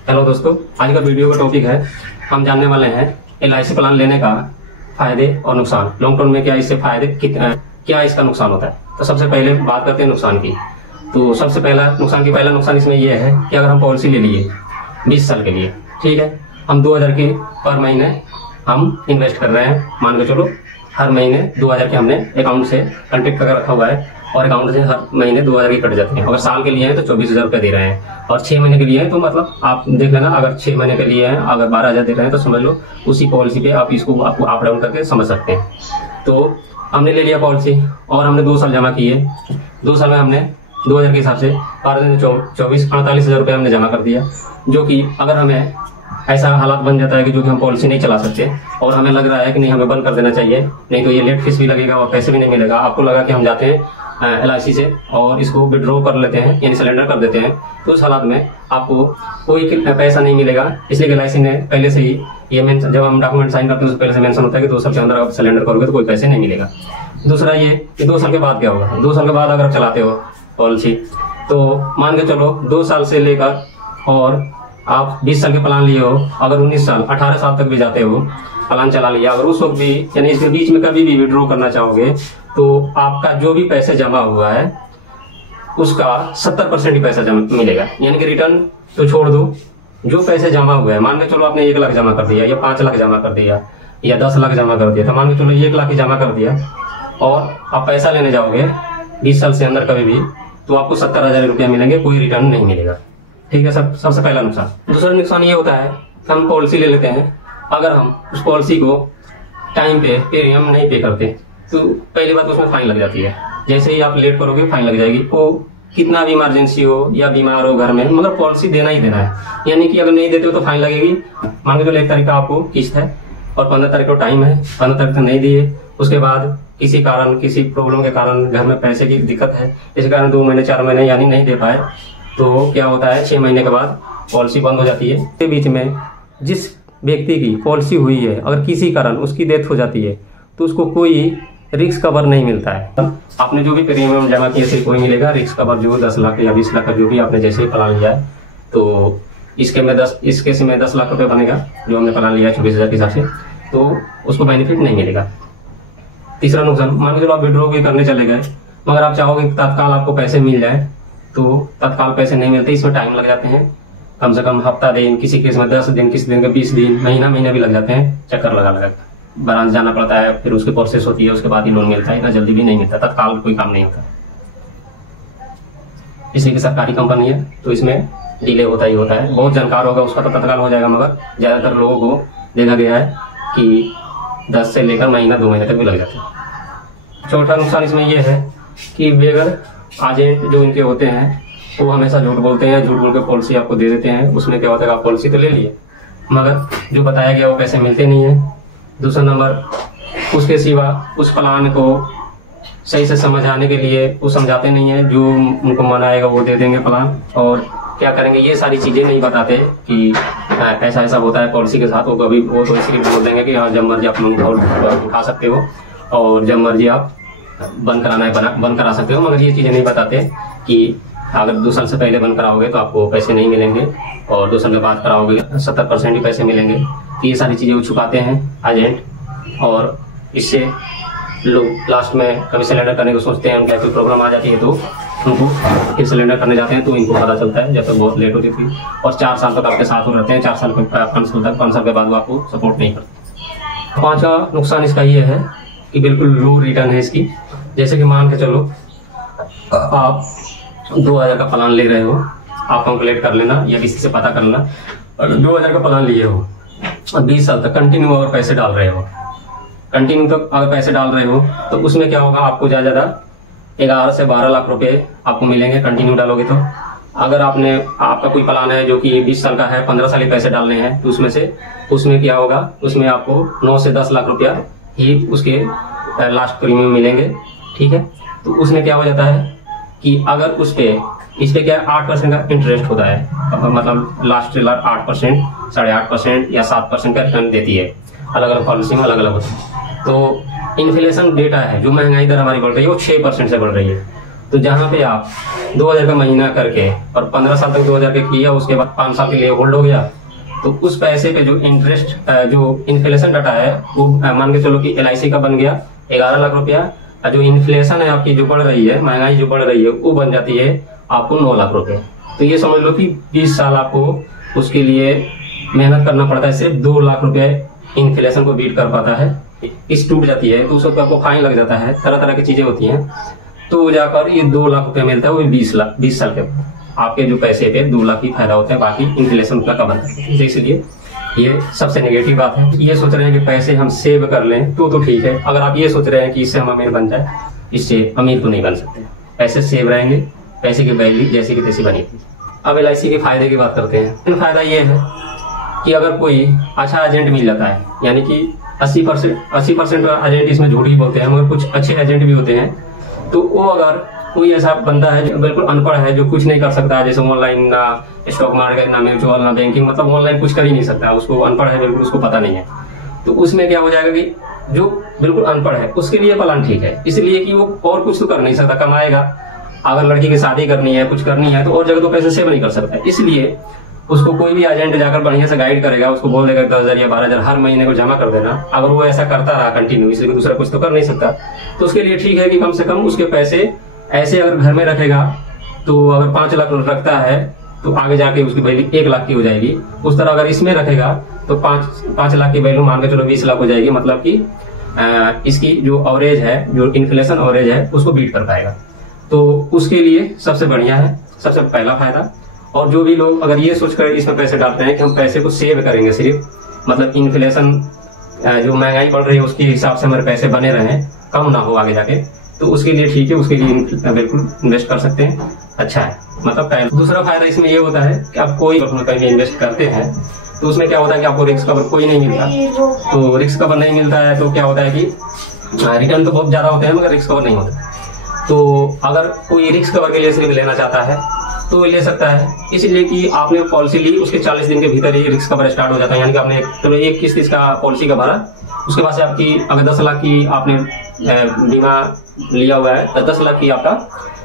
Hello दोस्तों, आज का वीडियो का टॉपिक है, हम जानने वाले हैं LIC प्लान लेने का फायदे और नुकसान। लॉन्ग टर्म में क्या इससे फायदे क्या इसका नुकसान होता है। तो सबसे पहले बात करते हैं नुकसान की। तो सबसे पहला नुकसान इसमें यह है कि अगर हम पॉलिसी ले लिए 20 साल के लिए, ठीक है, हम 2000 के पर महीने हम इन्वेस्ट कर रहे हैं। मान के चलो हर महीने 2000 के हमने अकाउंट से कॉन्टेक्ट करके रखा हुआ है और अकाउंट से हर महीने 2000 के कट जाते हैं। अगर साल के लिए है तो 24,000 रुपये दे रहे हैं और 6 महीने के लिए है तो मतलब आप देख लेना, अगर 6 महीने के लिए है अगर 12,000 दे रहे हैं तो समझ लो उसी पॉलिसी पे आप इसको आपको अप डाउन करके समझ सकते हैं। तो हमने ले लिया पॉलिसी और हमने 2 साल जमा किए। 2 साल में हमने 2000 के हिसाब से 48,000 रुपये हमने जमा कर दिया। जो कि अगर हमें ऐसा हालात बन जाता है कि जो कि हम पॉलिसी नहीं चला सकते और हमें लग रहा है कि नहीं हमें बंद कर देना चाहिए, नहीं तो ये लेट फीस भी लगेगा और पैसे भी नहीं मिलेगा, आपको लगा कि हम जाते हैं LIC से और इसको विड्रॉ कर लेते हैं यानी सरेंडर कर देते हैं, तो उस हालात में आपको कोई पैसा नहीं मिलेगा। इसलिए LIC ने पहले से ही ये जब हम डॉक्यूमेंट साइन करते हैं तो पहले से मेंशन होता है कि 2 साल के अंदर आप सरेंडर करोगे तो कोई पैसे नहीं मिलेगा। दूसरा ये कि 2 साल के बाद क्या होगा। 2 साल के बाद अगर आप चलाते हो पॉलिसी तो मान के चलो 2 साल से लेकर और आप 20 साल के प्लान लिए हो, अगर 19 साल 18 साल तक भी जाते हो प्लान चला लिया, अगर उस वक्त भी यानी इसके बीच में कभी भी विड्रॉ करना चाहोगे तो आपका जो भी पैसे जमा हुआ है उसका 70% ही पैसा मिलेगा। यानी कि रिटर्न तो छोड़ दो, जो पैसे जमा हुए हैं, मान के चलो आपने 1 लाख जमा कर दिया या 5 लाख जमा कर दिया या 10 लाख जमा कर दिया, तो मान के चलो 1 लाख ही जमा कर दिया और आप पैसा लेने जाओगे 20 साल से अंदर कभी भी तो आपको 70,000 रुपया मिलेंगे, कोई रिटर्न नहीं मिलेगा। ठीक है, सबसे पहला नुकसान। दूसरा नुकसान ये होता है कि हम पॉलिसी ले लेते हैं, अगर हम उस पॉलिसी को टाइम पे प्रीमियम नहीं पे करते तो पहली बात उसमें फाइन लग जाती है। जैसे ही आप लेट करोगे फाइन लग जाएगी। वो कितना भी इमरजेंसी हो या बीमार हो घर में, मगर पॉलिसी देना ही देना है। यानी कि अगर नहीं देते हो तो फाइन लगेगी। मान के चलो 1 तारीख का आपको किस्त है और 15 तारीख को टाइम है, 15 तारीख तक नहीं दिए, उसके बाद किसी कारण किसी प्रॉब्लम के कारण घर में पैसे की दिक्कत है, इस कारण 2 महीने 4 महीने यानी नहीं दे पाए तो क्या होता है 6 महीने के बाद पॉलिसी बंद हो जाती है। के बीच में जिस व्यक्ति की पॉलिसी हुई है अगर किसी कारण उसकी डेथ हो जाती है तो उसको कोई रिस्क कवर नहीं मिलता है। आपने जो भी प्रीमियम जमा किए सिर्फ वही मिलेगा, रिस्क कवर जो 10 लाख या 20 लाख का जो भी आपने जैसे ही प्लान लिया है तो इस केस में 10 लाख रुपए बनेगा जो हमने प्लान लिया 24,000 के हिसाब से, तो उसको बेनिफिट नहीं मिलेगा। तीसरा नुकसान, मान के चलो आप विड्रॉ भी करने चले गए मगर आप चाहोगे कि तत्काल आपको पैसे मिल जाए तो तत्काल पैसे नहीं मिलते, इसमें टाइम लग जाते हैं, कम से कम हफ्ता दिन, किसी केस में 10 दिन, किसी दिन के 20 दिन, महीना भी लग जाते हैं। चक्कर लगा ब्रांच जाना पड़ता है, फिर उसकी प्रोसेस होती है, उसके बाद ही लोन मिलता है। इतना जल्दी भी नहीं मिलता, तत्काल कोई काम नहीं होता। इसलिए कि सरकारी कंपनी है तो इसमें डिले होता ही होता है। बहुत जानकार होगा उसका तो तत्काल हो जाएगा, मगर ज्यादातर लोगों को देखा गया है कि 10 से लेकर महीना 2 महीने तक भी लग जाते हैं। चौथा नुकसान इसमें यह है कि बेगर एजेंट जो इनके होते हैं वो हमेशा झूठ बोलते हैं, झूठ बोल के पॉलिसी आपको दे देते हैं। उसमें क्या होता है आप पॉलिसी तो ले लिए मगर जो बताया गया वो पैसे मिलते नहीं है। दूसरा नंबर, उसके सिवा उस प्लान को सही से समझाने के लिए वो समझाते नहीं है, जो उनको मन आएगा वो दे देंगे प्लान और क्या करेंगे ये सारी चीजें नहीं बताते कि ऐसा ऐसा होता है पॉलिसी के साथ। वो कभी वो तो इसलिए बोल देंगे कि हाँ जब मर्जी आप लोन उठा सकते हो और जब मर्जी आप बंद कराना है बंद करा सकते हो, मगर ये चीजें नहीं बताते कि अगर 2 साल से पहले बंद कराओगे तो आपको पैसे नहीं मिलेंगे और 2 साल के बाद कराओगे 70% ही पैसे मिलेंगे। तो ये सारी चीजें वो छुपाते हैं एजेंट और इससे लोग लास्ट में कभी सिलेंडर करने को सोचते हैं, उनका कोई प्रॉब्लम आ जाती है तो उनको फिर सिलेंडर करने जाते हैं तो इनको पता चलता है जब तक बहुत लेट होती थी और 4 साल तक आपके साथ हो रहते हैं। 4 साल के 5 साल के बाद वो आपको सपोर्ट नहीं करते। 5वां नुकसान इसका ये है कि बिल्कुल लो रिटर्न है इसकी। जैसे कि मान के चलो आप 2000 का प्लान ले रहे हो, आप कैलकुलेट कर लेना या किसी से पता कर लेना, अगर 2000 का प्लान लिए हो और 20 साल तक कंटिन्यू अगर पैसे डाल रहे हो, कंटिन्यू तक अगर पैसे डाल रहे हो तो उसमें क्या होगा आपको ज्यादा 11 से 12 लाख रुपए आपको मिलेंगे कंटिन्यू डालोगे तो। अगर आपका कोई प्लान है जो कि 20 साल का है, 15 साल ही पैसे डालने हैं तो उसमें क्या होगा, उसमें आपको 9 से 10 लाख रुपया ही उसके लास्ट प्रीमियम मिलेंगे। ठीक है, तो उसमें क्या हो जाता है कि अगर इस पे क्या 8% का इंटरेस्ट होता है, मतलब लास्ट 8%, 8.5% या 7% का रिटर्न देती है। अलग अलग पॉलिसी में अलग अलग होता है। तो इन्फ्लेशन डेटा है, जो महंगाई दर हमारी बढ़ रही है वो 6% से बढ़ रही है तो जहाँ पे आप 2000 का महीना करके और 15 साल तक 2000 के किया, उसके बाद 5 साल के लिए होल्ड हो गया, तो उस पैसे पे जो इंटरेस्ट जो इन्फ्लेशन डाटा है वो मान के चलो कि LIC का बन गया 11 लाख रुपया, और जो इन्फ्लेशन है आपकी जो बढ़ रही है, महंगाई जो बढ़ रही है, वो बन जाती है आपको 9 लाख रुपए। तो ये समझ लो कि 20 साल आपको उसके लिए मेहनत करना पड़ता है, सिर्फ 2 लाख रुपए इन्फ्लेशन को बीट कर पाता है। इस टूट जाती है तो उसको आपको फाइन लग जाता है, तरह तरह की चीजें होती हैं, तो जाकर ये 2 लाख रुपए मिलता है, वो 20 साल के आपके जो पैसे पे 2 लाख ही फायदा होता है, बाकी इन्फ्लेशन का कम है। इसलिए ये सबसे नेगेटिव बात है। ये सोच रहे हैं कि पैसे हम सेव कर लें तो ठीक है। अगर आप ये सोच रहे हैं कि इससे हम अमीर बन जाए, इससे अमीर तो नहीं बन सकते। पैसे सेव रहेंगे, पैसे की वैल्यू जैसी की तैसी बनेगी। अब LIC के फायदे की बात करते हैं। फायदा ये है कि अगर कोई अच्छा एजेंट मिल जाता है, यानी कि 80% एजेंट इसमें झूठ ही बोलते हैं, मगर कुछ अच्छे एजेंट भी होते हैं, तो वो अगर कोई ऐसा बंदा है जो बिल्कुल अनपढ़ है, जो कुछ नहीं कर सकता है, जैसे ऑनलाइन ना स्टॉक मार्केट, ना म्यूचुअल, ना बैंकिंग, मतलब ऑनलाइन कुछ कर ही नहीं सकता, उसको अनपढ़ है बिल्कुल, उसको पता नहीं है, तो उसमें क्या हो जाएगा कि जो बिल्कुल अनपढ़ है उसके लिए प्लान ठीक है, इसलिए कि वो और कुछ तो कर नहीं सकता, कमाएगा। अगर लड़की की शादी करनी है, कुछ करनी है, तो और जगह तो पैसे सेव नहीं कर सकता, इसलिए उसको कोई भी एजेंट जाकर बढ़िया से गाइड करेगा, उसको बोल देगा 10,000 या 12,000 हर महीने को जमा कर देना। अगर वो ऐसा करता रहा कंटिन्यू, इसलिए दूसरा कुछ तो कर नहीं सकता, तो उसके लिए ठीक है कि कम से कम उसके पैसे ऐसे अगर घर में रखेगा, तो अगर 5 लाख रखता है तो आगे जाके उसकी वैल्यू 1 लाख की हो जाएगी। उस तरह अगर इसमें रखेगा तो 5 लाख की वैल्यू मान के चलो 20 लाख हो जाएगी, मतलब कि इसकी जो एवरेज है, जो इन्फ्लेशन एवरेज है, उसको बीट कर पाएगा। तो उसके लिए सबसे बढ़िया है, सबसे पहला फायदा। और जो भी लोग अगर ये सोचकर इसमें पैसे डालते हैं कि हम पैसे को सेव करेंगे सिर्फ, मतलब इन्फ्लेशन जो महंगाई बढ़ रही है उसके हिसाब से हमारे पैसे बने रहें, कम ना हो आगे जाके, तो उसके लिए ठीक है, उसके लिए बिल्कुल इन्वेस्ट कर सकते हैं, अच्छा है। मतलब पहला। दूसरा फायदा इसमें ये होता है कि आप कोई कहीं भी इन्वेस्ट करते हैं तो उसमें क्या होता है कि आपको रिस्क कवर कोई नहीं मिलता। तो रिस्क कवर नहीं मिलता है तो क्या होता है कि रिटर्न तो बहुत ज्यादा होते हैं मगर रिस्क कवर नहीं होता। तो अगर कोई रिस्क कवर के लिए सिर्फ लेना चाहता है तो ले सकता है, इसलिए कि आपने पॉलिसी ली, उसके 40 दिन के भीतर ही रिस्क कवर स्टार्ट हो जाता है। यानी कि आपने चलो एक किस्त इसका पॉलिसी का भरा, उसके बाद से आपकी अगर 10 लाख की आपने बीमा लिया हुआ है तो 10 लाख की आपका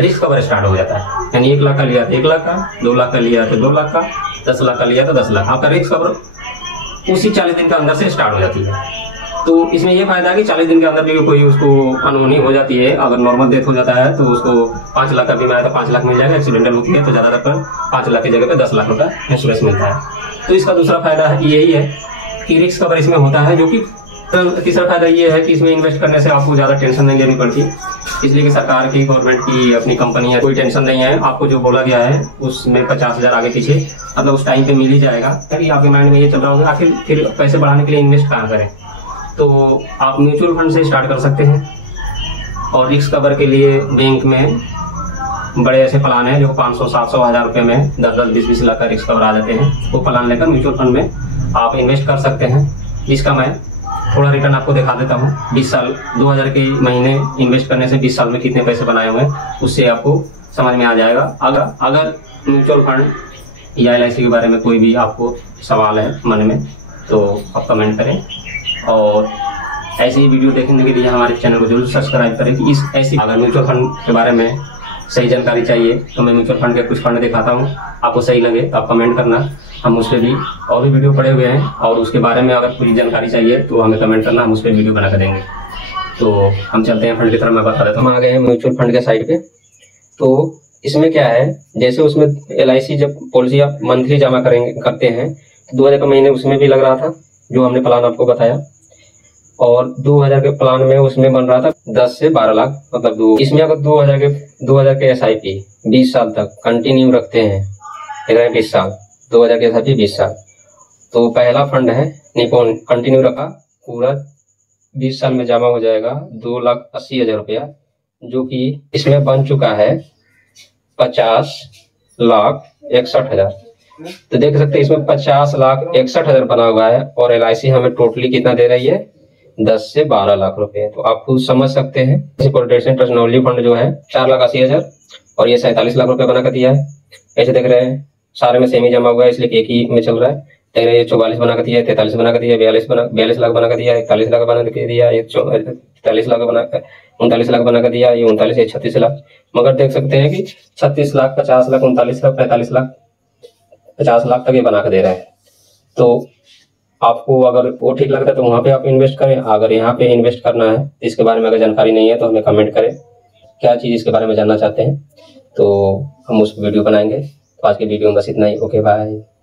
रिस्क कवर स्टार्ट हो जाता है। यानी 1 लाख का लिया तो 1 लाख का, 2 लाख का लिया तो 2 लाख का, 10 लाख का लिया तो 10 लाख, आपका रिस्क कवर उसी 40 दिन के अंदर से स्टार्ट हो जाती है। तो इसमें यह फायदा है कि 40 दिन के अंदर भी कोई उसको अनहोनी हो जाती है, अगर नॉर्मल डेथ हो जाता है तो उसको 5 लाख का बीमा है तो 5 लाख मिल जाएगा, एक्सीडेंटल होती है तो ज्यादातर पर 5 लाख की जगह पे 10 लाख रुपया इंश्योरेंस मिलता है। तो इसका दूसरा फायदा है यही है कि रिस्क कवर इसमें होता है, जो कि तीसरा फायदा ये है कि इसमें इन्वेस्ट करने से आपको ज्यादा टेंशन नहीं लेनी पड़ती, इसलिए कि सरकार की, गवर्नमेंट की, अपनी कंपनी है, कोई टेंशन नहीं है। आपको जो बोला गया है उसमें 50,000 आगे पीछे मतलब उस टाइम पे मिल ही जाएगा, ताकि आपके माइंड में ये चल रहा होगा आखिर फिर पैसे बढ़ाने के लिए इन्वेस्ट कहाँ करें। तो आप म्यूचुअल फंड से स्टार्ट कर सकते हैं, और रिस्क कवर के लिए बैंक में बड़े ऐसे प्लान है जो 500, 700, 1000 रुपए में 10-10, 20-20 लाख का रिस्क कवर आ जाते हैं। वो प्लान लेकर म्यूचुअल फंड में आप इन्वेस्ट कर सकते हैं, जिसका मैं थोड़ा रिटर्न आपको दिखा देता हूँ। 20 साल 2000 के महीने इन्वेस्ट करने से 20 साल में कितने पैसे बनाए हुए हैं उससे आपको समझ में आ जाएगा। अगर म्यूचुअल फंड या LIC के बारे में कोई भी आपको सवाल है मन में तो आप कमेंट करें, और ऐसे ही वीडियो देखने के लिए हमारे चैनल को जरूर सब्सक्राइब करें। कि ऐसी अगर म्यूचुअल फंड के बारे में सही जानकारी चाहिए तो मैं म्यूचुअल फंड के कुछ फंड दिखाता हूँ, आपको सही लगे तो आप कमेंट करना, हम उस पर भी और भी वीडियो पड़े हुए हैं, और उसके बारे में अगर कोई जानकारी चाहिए तो हमें कमेंट करना, हम उस पर वीडियो बना कर देंगे। तो हम चलते हैं फंड की तरफ, मैं बता देता हूँ। हम आ गए हैं म्यूचुअल फंड के साइड पे। तो इसमें क्या है, जैसे उसमें LIC जब पॉलिसी आप मंथली जमा करते हैं तो 2000 का महीने उसमें भी लग रहा था जो हमने प्लान आपको बताया, और 2000 के प्लान में उसमें बन रहा था 10 से 12 लाख, मतलब इसमें अगर 2000 के SIP 20 साल तक कंटिन्यू रखते हैं, 20 साल 2000 के SIP 20 साल, तो पहला फंड है निपॉन, कंटिन्यू रखा पूरा 20 साल में जमा हो जाएगा 2,80,000 रुपया, जो कि इसमें बन चुका है 50,61,000। तो देख सकते हैं इसमें 50,61,000 बना हुआ है, और LIC हमें टोटली कितना दे रही है, 10 से 12 लाख रुपए। तो आप खुद समझ सकते हैं। प्रोटेक्शन टेक्नोलॉजी फंड जो है 4,80,000 और ये 47 लाख रुपए बना कर दिया है। ऐसे देख रहे हैं सारे में सेम ही जमा हुआ है, इसलिए एक ही में चल रहा है। तेरह ये 44 बना कर दिया, 43 बना कर दिया, 42 लाख बना कर दिया, 41 लाख बना कर दिया, ये 43 लाख बना 39 लाख बना कर दिया, ये 39 ये 36 लाख। मगर देख सकते हैं कि 36 लाख, 50 लाख, 39 लाख, 45 लाख, 50 लाख तक ये बना कर दे रहे हैं। तो आपको अगर वो ठीक लगता है तो वहाँ पे आप इन्वेस्ट करें। अगर यहाँ पे इन्वेस्ट करना है, इसके बारे में अगर जानकारी नहीं है तो हमें कमेंट करें क्या चीज़ इसके बारे में जानना चाहते हैं, तो हम उस वीडियो बनाएंगे। तो आज की वीडियो में बस इतना ही। Okay bye.